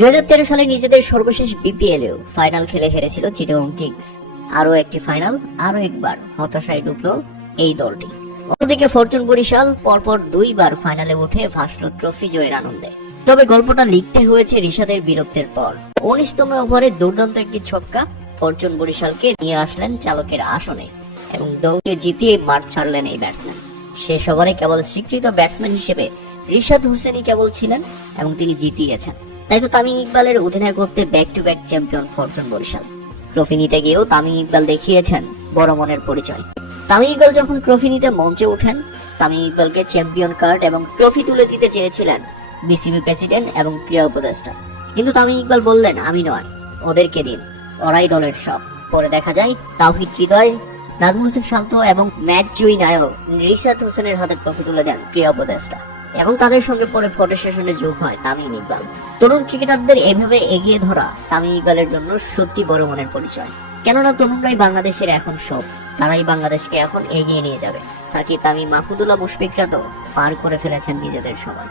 2013 সালে নিজেদের সর্বশেষ বিপিএলেও ফাইনাল খেলে হেরেছিল চিটাগং কিংস। আরো একটি ফাইনাল, আরো একবার হতাশায় ডুবল এই দলটি। অন্যদিকে ফরচুন বরিশাল পরপর দুইবার ফাইনালে উঠে ভাসল ট্রফি জয়ের আনন্দে। তবে গল্পটা লিখতে হয়েছে ঋষাদের বীরত্বের পর। 19তম ওভারে দুর্দান্ত একটি ছক্কা ফরচুন বরিশালকে নিয়ে আসলেন চালকের আসনে এবং দলকে জিতিয়ে মাঠ ছাড়লেন এই ব্যাটসম্যান। শেষ ওভারে কেবল স্বীকৃত ব্যাটসম্যান হিসেবে রিশাদ হোসেনই কেবল ছিলেন এবং তিনি জিতিয়েছেন। তাই তো তামিম ইকবালের অধিনায়কত্বে back to back champion Fortune Barishal. Trophy নিতে গিয়েও তামিম ইকবাল দেখিয়েছেন বড় মনের পরিচয়। তামিম ইকবাল যখন ট্রফি নিতে মঞ্চে ওঠেন, তামিম ইকবালকে চ্যাম্পিয়ন কার্ড এবং ট্রফি তুলে দিতে চেয়েছিলেন বিসিবি প্রেসিডেন্ট এবং ক্রীড়া উপদেষ্টা, কিন্তু তামিম ইকবাল বললেন, আমি নয়, ওদেরকে দিন, ওরাই দলের সব। পরে দেখা যায় তাওহিদ হৃদয়, নাজমুল হোসেন শান্ত এবং ম্যাচ জয়ী নায়ক রিশাদ হোসেনের হাতে ট্রফি তুলে দেন ক্রীড়া উপদেষ্টা এবং তাদের সঙ্গে পরে ফটো সেশনে যোগ হয় তামিম ইকবাল। তরুণ ক্রিকেটারদের এভাবে এগিয়ে ধরা তামিম ইকবালের জন্য সত্যি বড় মনের পরিচয়। কেননা তরুণরাই বাংলাদেশের এখন সব, তারাই বাংলাদেশকে এখন এগিয়ে নিয়ে যাবে। সাকিব, তামিম, মাহমুদুল্লাহ, মুশফিকরা তো পার করে ফেলেছেন নিজেদের সময়।